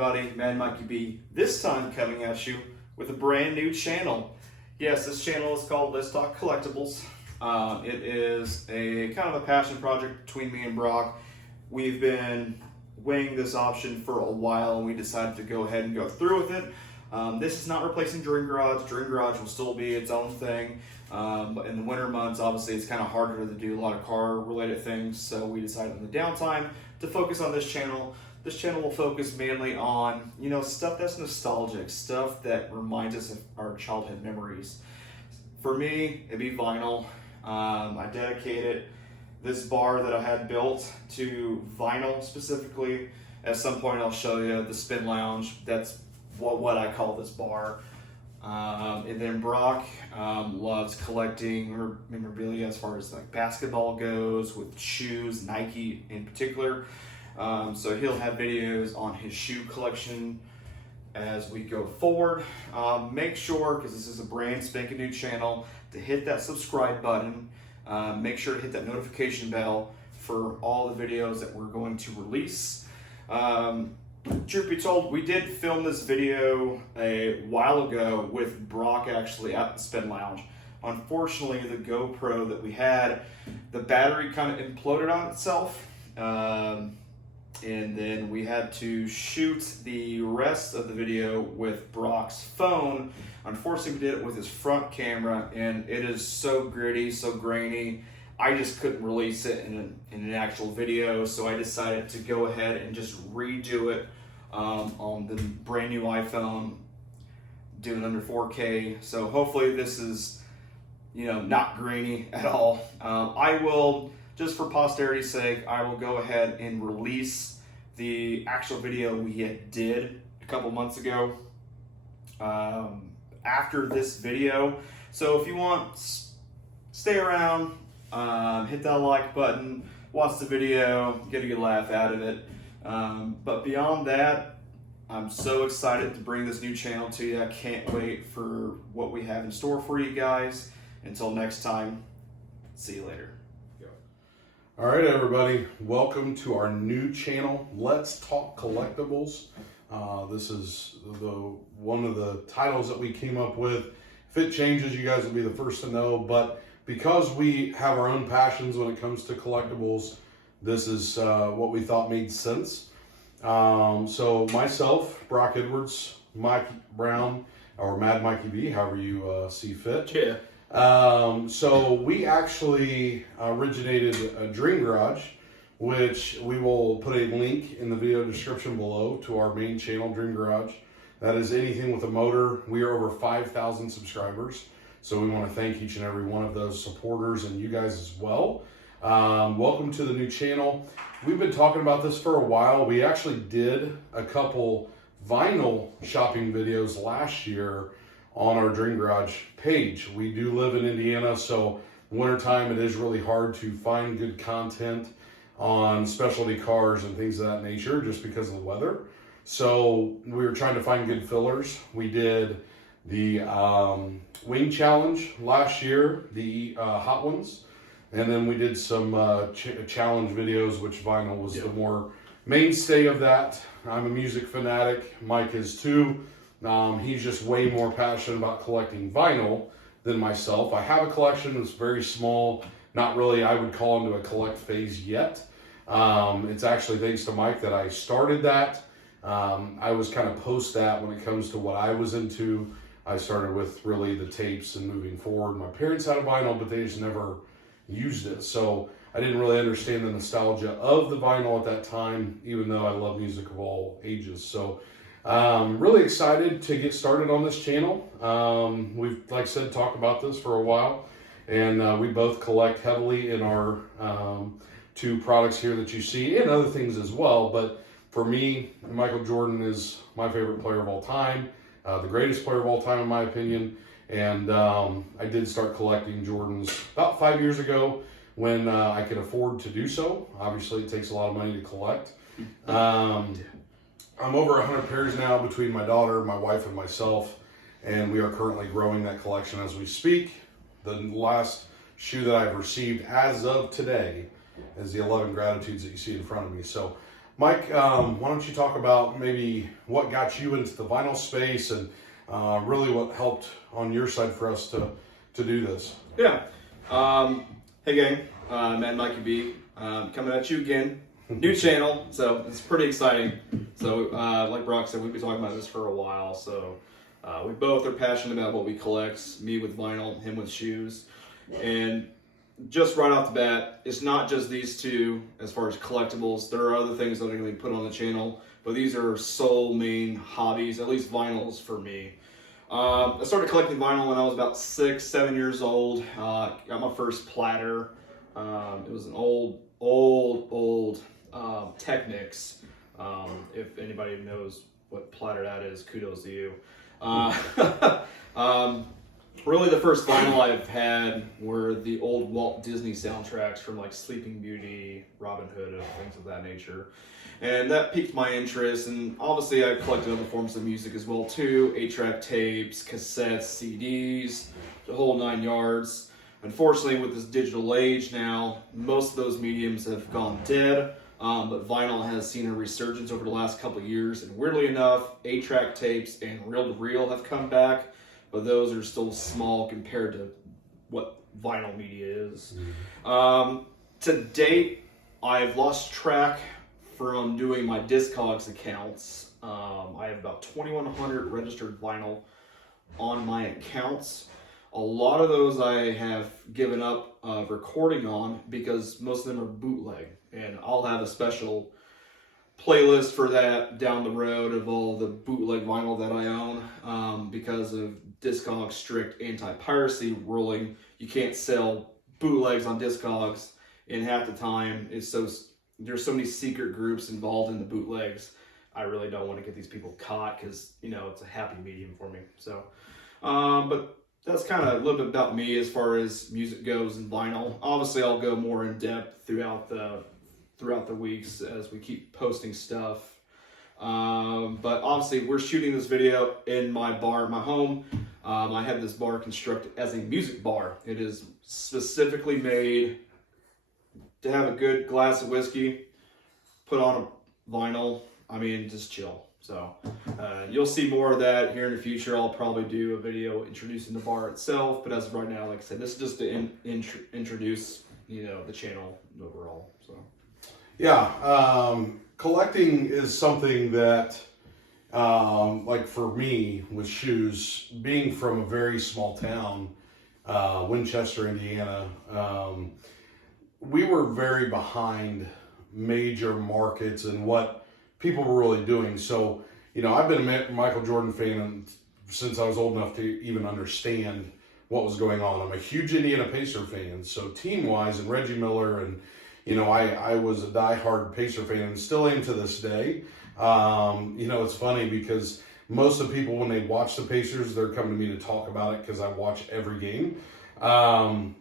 everybody, Mad Mikey B, this time coming at you with a brand new channel. Yes, this channel is called Let's Talk Collectibles. It is a kind of a passion project between me and Brock. We've been weighing this option for a while and we decided to go ahead and go through with it. This is not replacing Dream Garage. Dream Garage will still be its own thing. But in the winter months, obviously it's kind of harder to do a lot of car related things. So we decided on the downtime to focus on this channel. This channel will focus mainly on, stuff that's nostalgic, stuff that reminds us of our childhood memories. For me, it'd be vinyl. I dedicated this bar that I had built to vinyl specifically. At some point I'll show you the spin lounge. That's what I call this bar. And then Brock loves collecting memorabilia as far as like basketball goes, with shoes, Nike in particular. So he'll have videos on his shoe collection as we go forward. Make sure, because this is a brand spanking new channel, to hit that subscribe button. Make sure to hit that notification bell for all the videos that we're going to release. Truth be told, we did film this video a while ago with Brock actually at the Spin Lounge. Unfortunately, the GoPro that we had, the battery kind of imploded on itself. And then we had to shoot the rest of the video with Brock's phone. Unfortunately, we did it with his front camera, and it is so gritty, so grainy. I just couldn't release it in an actual video, so I decided to go ahead and just redo it on the brand new iPhone, doing under 4K. So hopefully this is, not grainy at all. I will, just for posterity's sake, I will go ahead and release the actual video we did a couple months ago after this video. So if you want, stay around, hit that like button, watch the video, get a good laugh out of it. But beyond that, I'm so excited to bring this new channel to you. I can't wait for what we have in store for you guys. Until next time, see you later. All right, everybody, welcome to our new channel, Let's Talk Collectibles. This is one of the titles that we came up with. If it changes, you guys will be the first to know, but because we have our own passions when it comes to collectibles, this is what we thought made sense. So myself, Brock Edwards, Mike Brown, or Mad Mikey B, however you see fit. Yeah. So we actually originated a Dream Garage, which we will put a link in the video description below to our main channel, Dream Garage. That is anything with a motor. We are over 5,000 subscribers. So we want to thank each and every one of those supporters and you guys as well. Welcome to the new channel. We've been talking about this for a while. We actually did a couple vinyl shopping videos last year on our Dream Garage page. We do live in Indiana, so wintertime it is really hard to find good content on specialty cars and things of that nature just because of the weather. So we were trying to find good fillers. We did the Wing Challenge last year, the hot ones, and then we did some challenge videos, which vinyl was the more mainstay of that. I'm a music fanatic, Mike is too. He's just way more passionate about collecting vinyl than myself. I have a collection that's very small, not really I would call into a collect phase yet. It's actually thanks to Mike that I started that. I was kind of post that when it comes to what I was into. I started with really the tapes and moving forward. My parents had a vinyl, but they just never used it. So I didn't really understand the nostalgia of the vinyl at that time, even though I love music of all ages. So really excited to get started on this channel. We've, like I said, talked about this for a while, and we both collect heavily in our two products here that you see, and other things as well. But for me, Michael Jordan is my favorite player of all time, the greatest player of all time in my opinion. And I did start collecting Jordans about 5 years ago when I could afford to do so. Obviously, it takes a lot of money to collect. I'm over 100 pairs now between my daughter, my wife, and myself, and we are currently growing that collection as we speak. The last shoe that I've received as of today is the 11 Gratitudes that you see in front of me. So Mike, why don't you talk about maybe what got you into the vinyl space and really what helped on your side for us to do this? Yeah. Hey gang, Matt and Mikey B, coming at you again. New channel, so it's pretty exciting. So like Brock said, we've been talking about this for a while. So we both are passionate about what we collect. Me with vinyl, him with shoes. And just right off the bat, it's not just these two as far as collectibles. There are other things that are going to be put on the channel, but these are sole main hobbies, at least vinyls for me. I started collecting vinyl when I was about 6, 7 years old. Got my first platter. It was an old Technics. If anybody knows what platter that is, kudos to you. Really the first vinyl I've had were the old Walt Disney soundtracks from like Sleeping Beauty, Robin Hood, and things of that nature. And that piqued my interest, and obviously I collected other forms of music as well too, 8-track tapes, cassettes, CDs, the whole 9 yards. Unfortunately, with this digital age now, most of those mediums have gone dead, but vinyl has seen a resurgence over the last couple of years, and weirdly enough, 8-track tapes and reel-to-reel have come back, but those are still small compared to what vinyl media is. To date, I've lost track from doing my Discogs accounts. I have about 2,100 registered vinyl on my accounts. A lot of those I have given up recording on because most of them are bootleg, and I'll have a special playlist for that down the road of all the bootleg vinyl that I own, because of Discogs' strict anti-piracy ruling. You can't sell bootlegs on Discogs, and half the time there's so many secret groups involved in the bootlegs. I really don't want to get these people caught because, it's a happy medium for me. So, but that's kind of a little bit about me as far as music goes and vinyl. Obviously, I'll go more in depth throughout the weeks as we keep posting stuff. But obviously, we're shooting this video in my bar, my home. I have this bar constructed as a music bar. It is specifically made to have a good glass of whiskey, put on a vinyl, just chill. So you'll see more of that here in the future. I'll probably do a video introducing the bar itself, but as of right now, like I said, this is just to introduce, the channel overall. So yeah, collecting is something that, like for me with shoes, being from a very small town, Winchester, Indiana, we were very behind major markets and what people were really doing. So, I've been a Michael Jordan fan since I was old enough to even understand what was going on. I'm a huge Indiana Pacer fan. So team-wise, and Reggie Miller, and, I was a diehard Pacer fan and still am to this day. It's funny because most of the people, when they watch the Pacers, they're coming to me to talk about it because I watch every game. And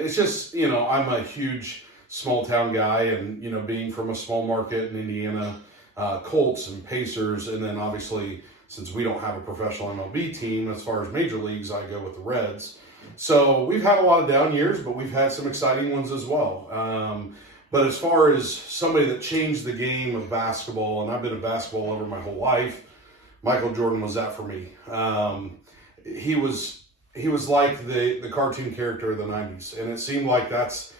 it's just, I'm a huge small town guy, and, being from a small market in Indiana, Colts and Pacers, and then obviously, since we don't have a professional MLB team, as far as major leagues, I go with the Reds. So we've had a lot of down years, but we've had some exciting ones as well. But as far as somebody that changed the game of basketball, and I've been a basketball lover my whole life, Michael Jordan was that for me. He was like the cartoon character of the 90s, and it seemed like that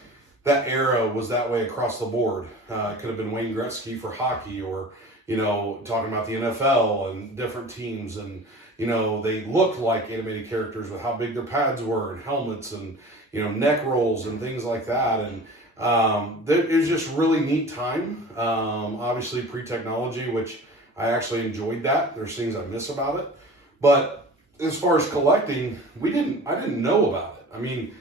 era was that way across the board. It could have been Wayne Gretzky for hockey, or, talking about the NFL and different teams, and, they looked like animated characters with how big their pads were and helmets and, neck rolls and things like that. And it was just really neat time. Obviously pre-technology, which I actually enjoyed that. There's things I miss about it. But as far as collecting, I didn't know about it.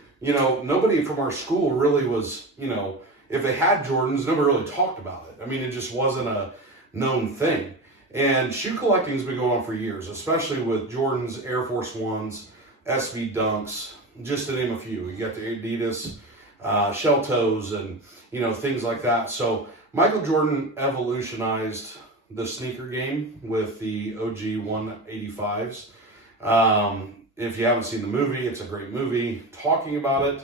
Nobody from our school really was, if they had Jordans, nobody really talked about it. It just wasn't a known thing. And shoe collecting has been going on for years, especially with Jordans, Air Force Ones, SV Dunks, just to name a few. You got the Adidas, shell toes, and, things like that. So Michael Jordan evolutionized the sneaker game with the OG 185s. If you haven't seen the movie, it's a great movie talking about it.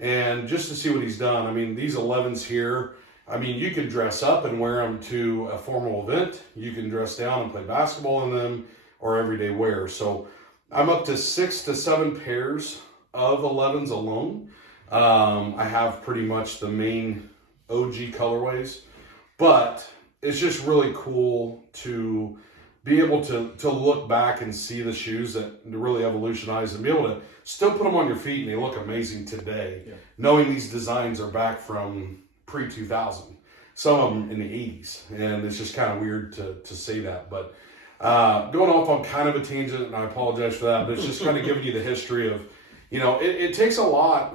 And just to see what he's done, these 11s here, I mean, you can dress up and wear them to a formal event. You can dress down and play basketball in them, or everyday wear. So I'm up to 6 to 7 pairs of 11s alone. I have pretty much the main OG colorways, but it's just really cool to be able to look back and see the shoes that really evolutionized and be able to still put them on your feet and they look amazing today, knowing these designs are back from pre-2000, some of them in the 80s, and it's just kind of weird to say that. But going off on kind of a tangent, and I apologize for that, but it's just kind of giving you the history of, you know, it takes a lot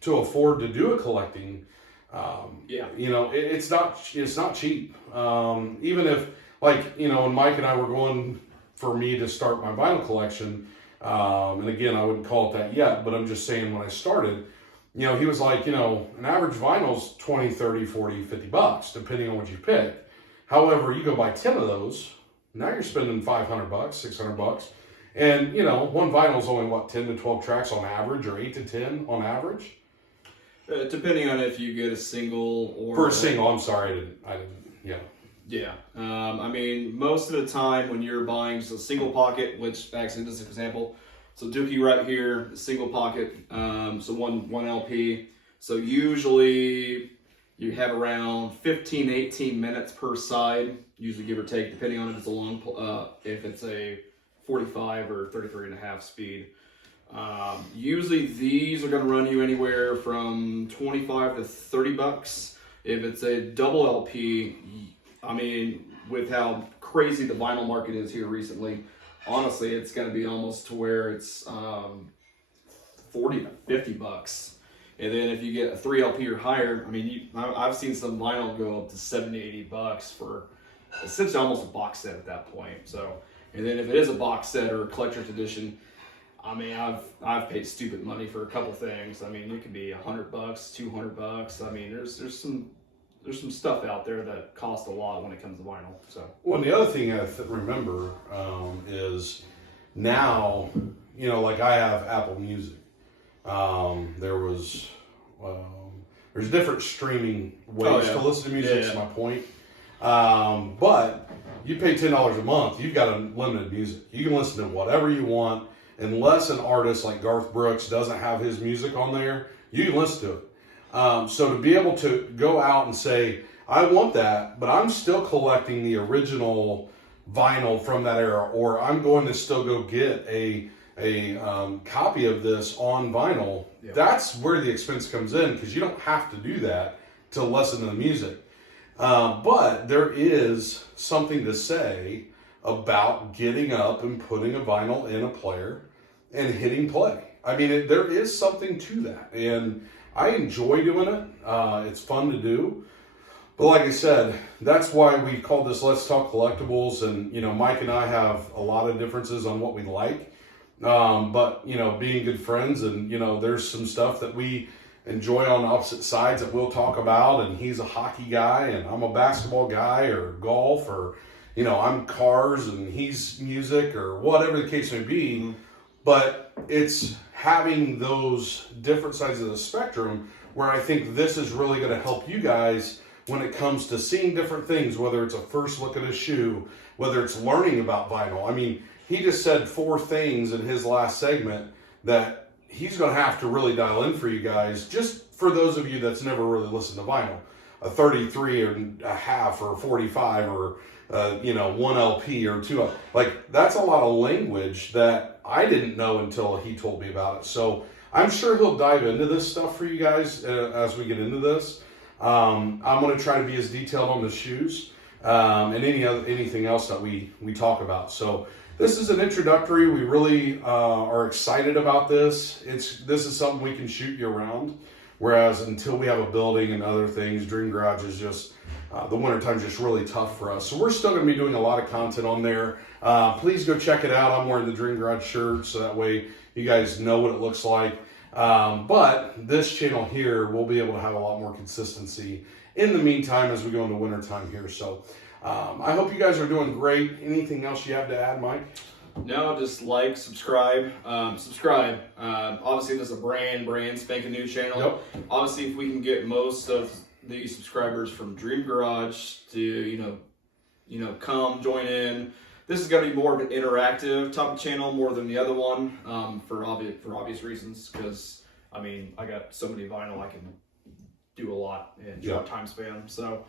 to afford to do a collecting. You know, it's not cheap. Even if, like, you know, when Mike and I were going for me to start my vinyl collection, and again, I wouldn't call it that yet, but I'm just saying when I started, you know, he was like, you know, an average vinyl's 20, 30, 40, 50 bucks, depending on what you pick. However, you go buy 10 of those, now you're spending 500 bucks, 600 bucks. And, you know, one vinyl's only, what, 10 to 12 tracks on average, or 8 to 10 on average? Depending on if you get a single or... For a single, I'm sorry, I didn't, yeah. Yeah. I mean, most of the time when you're buying just a single pocket, which actually, this is an example. So Dookie right here, single pocket, so one LP. So usually you have around 15, 18 minutes per side, usually give or take, depending on if it's a long, if it's a 45 or 33 and a half speed. Usually these are going to run you anywhere from 25 to 30 bucks. If it's a double LP, I mean, with how crazy the vinyl market is here recently, honestly, it's going to be almost to where it's 40 to 50 bucks. And then if you get a 3 LP or higher, I mean, I've seen some vinyl go up to 70, 80 bucks for essentially almost a box set at that point. So, and then if it is a box set or a collector's edition, I mean, I've paid stupid money for a couple things. I mean, it could be 100 bucks, 200 bucks. I mean, there's some stuff out there that costs a lot when it comes to vinyl. So, well, and the other thing I remember is now, you know, like I have Apple Music. There's different streaming ways to listen to music. That's my point. But you pay $10 a month, you've got unlimited music. You can listen to whatever you want, unless an artist like Garth Brooks doesn't have his music on there. You can listen to it. So to be able to go out and say, I want that, but I'm still collecting the original vinyl from that era, or I'm going to still go get a copy of this on vinyl. Yeah. That's where the expense comes in, because you don't have to do that to listen to the music. But there is something to say about getting up and putting a vinyl in a player and hitting play. I mean, there is something to that, and I enjoy doing it. It's fun to do. But like I said, that's why we called this Let's Talk Collectibles. And, you know, Mike and I have a lot of differences on what we like. But, you know, being good friends, and, you know, there's some stuff that we enjoy on opposite sides that we'll talk about. And he's a hockey guy and I'm a basketball guy, or golf, or, you know, I'm cars and he's music, or whatever the case may be. Mm-hmm. But it's having those different sides of the spectrum where I think this is really going to help you guys when it comes to seeing different things, whether it's a first look at a shoe, whether it's learning about vinyl. I mean, he just said 4 things in his last segment that he's going to have to really dial in for you guys, just for those of you that's never really listened to vinyl. A 33 and a half, or 45, or you know, 1 LP or 2. Like, that's a lot of language that I didn't know until he told me about it. So I'm sure he'll dive into this stuff for you guys as we get into this. I'm going to try to be as detailed on the shoes and anything else that we talk about. So this is an introductory. We really are excited about this. This is something we can shoot you around. Whereas until we have a building and other things, Dream Garage is just, the wintertime's just really tough for us. So we're still going to be doing a lot of content on there. Please go check it out. I'm wearing the Dream Garage shirt, so that way you guys know what it looks like. But this channel here, we'll be able to have a lot more consistency in the meantime as we go into wintertime here. So I hope you guys are doing great. Anything else you have to add, Mike? No, just like, subscribe. Obviously, this is a brand spanking new channel. Yep. Obviously, if we can get most of the subscribers from Dream Garage to, come join in. This is going to be more of an interactive type of channel more than the other one, for obvious reasons, because, I mean, I got so many vinyl, I can do a lot in short time span. So,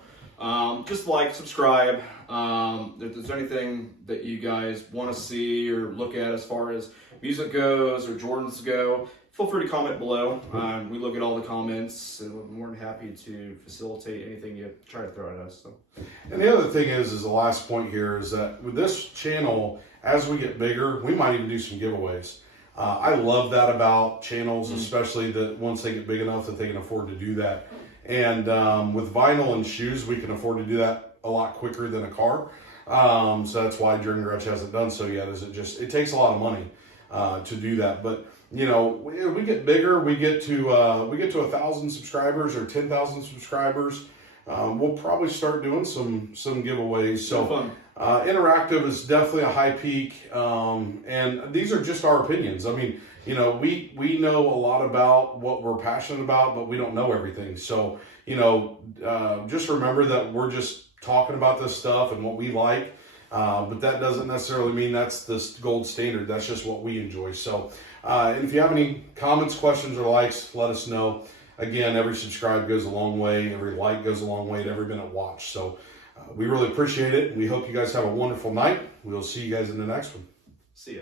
just like, subscribe. If there's anything that you guys want to see or look at as far as music goes or Jordans go, feel free to comment below. We look at all the comments, and we're more than happy to facilitate anything you try to throw at us. So. And the other thing is the last point here is that with this channel, as we get bigger, we might even do some giveaways. I love that about channels, especially that once they get big enough that they can afford to do that. And with vinyl and shoes, we can afford to do that a lot quicker than a car. So that's why Dream Garage hasn't done so yet. It takes a lot of money to do that. But we get bigger. We get to 1,000 subscribers or 10,000 subscribers. We'll probably start doing some giveaways. So interactive is definitely a high peak. And these are just our opinions. I mean, we know a lot about what we're passionate about, but we don't know everything. So, just remember that we're just talking about this stuff and what we like. But that doesn't necessarily mean that's the gold standard. That's just what we enjoy. So, and if you have any comments, questions, or likes, let us know. Again, every subscribe goes a long way. Every like goes a long way to every minute watched. So, we really appreciate it. We hope you guys have a wonderful night. We'll see you guys in the next one. See ya.